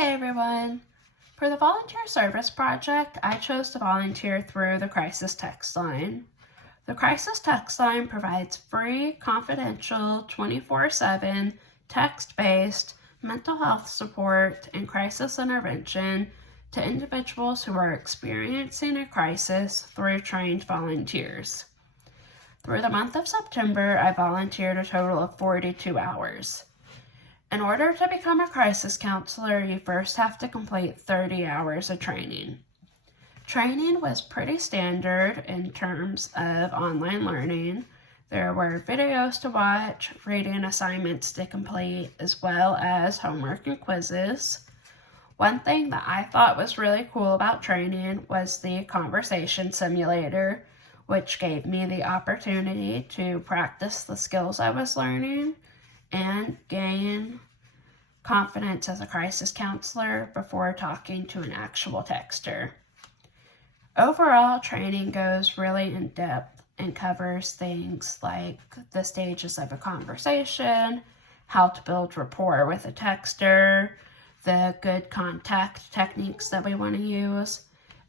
Hey everyone! For the volunteer service project, I chose to volunteer through the Crisis Text Line. The Crisis Text Line provides free, confidential, 24/7, text-based mental health support and crisis intervention to individuals who are experiencing a crisis through trained volunteers. Through the month of September, I volunteered a total of 42 hours. In order to become a crisis counselor, you first have to complete 30 hours of training. Training was pretty standard in terms of online learning. There were videos to watch, reading assignments to complete, as well as homework and quizzes. One thing that I thought was really cool about training was the conversation simulator, which gave me the opportunity to practice the skills I was learning and gain confidence as a crisis counselor before talking to an actual texter. Overall, training goes really in depth and covers things like the stages of a conversation, how to build rapport with a texter, the good contact techniques that we want to use.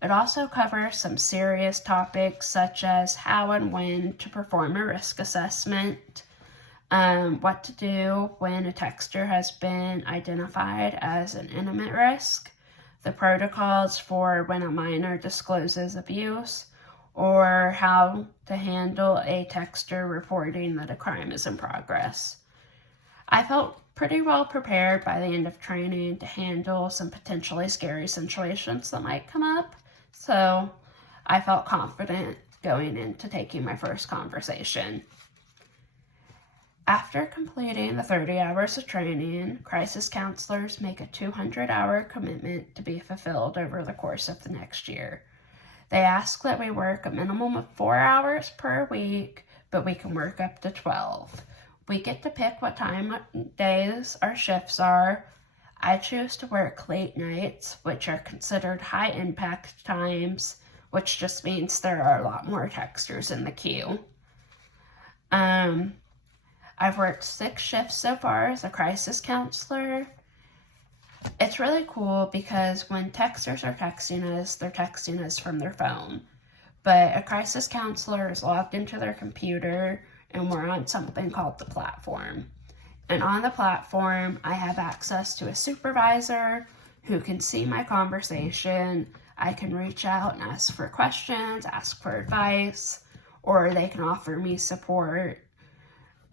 It also covers some serious topics such as how and when to perform a risk assessment, what to do when a texter has been identified as an intimate risk, the protocols for when a minor discloses abuse, or how to handle a texter reporting that a crime is in progress. I felt pretty well prepared by the end of training to handle some potentially scary situations that might come up, so I felt confident going into taking my first conversation. After completing the 30 hours of training, crisis counselors make a 200-hour commitment to be fulfilled over the course of the next year. They ask that we work a minimum of 4 hours per week, but we can work up to 12. We get to pick what time days our shifts are. I choose to work late nights, which are considered high impact times, which just means there are a lot more texters in the queue. I've worked 6 shifts so far as a crisis counselor. It's really cool because when texters are texting us, they're texting us from their phone. But a crisis counselor is logged into their computer and we're on something called the platform. And on the platform, I have access to a supervisor who can see my conversation. I can reach out and ask for questions, ask for advice, or they can offer me support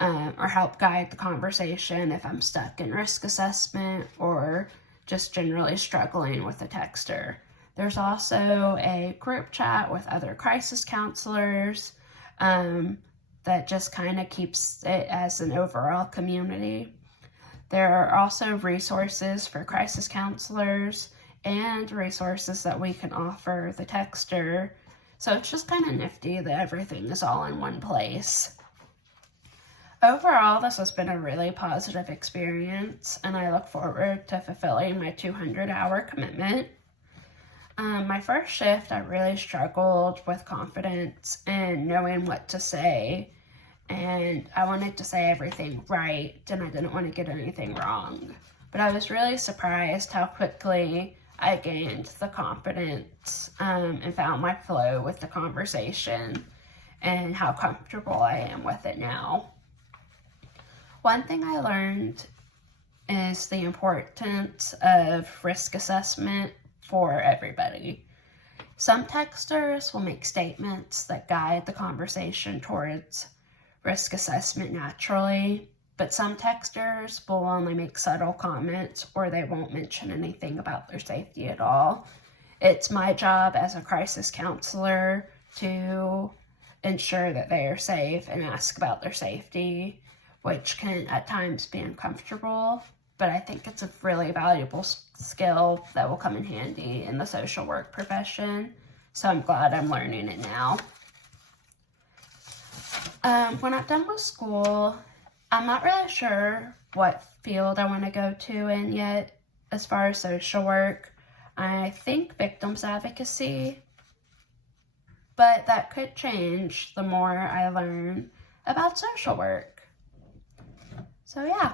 or help guide the conversation if I'm stuck in risk assessment or just generally struggling with a texter. There's also a group chat with other crisis counselors that just kind of keeps it as an overall community. There are also resources for crisis counselors and resources that we can offer the texter. So it's just kind of nifty that everything is all in one place. Overall, this has been a really positive experience, and I look forward to fulfilling my 200-hour commitment. My first shift, I really struggled with confidence and knowing what to say, and I wanted to say everything right, and I didn't want to get anything wrong. But I was really surprised how quickly I gained the confidence and found my flow with the conversation and how comfortable I am with it now. One thing I learned is the importance of risk assessment for everybody. Some texters will make statements that guide the conversation towards risk assessment naturally, but some texters will only make subtle comments or they won't mention anything about their safety at all. It's my job as a crisis counselor to ensure that they are safe and ask about their safety, which can at times be uncomfortable, but I think it's a really valuable skill that will come in handy in the social work profession, so I'm glad I'm learning it now. When I'm done with school, I'm not really sure what field I want to go to in yet as far as social work. I think victims advocacy, but that could change the more I learn about social work. So yeah,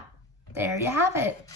there you have it.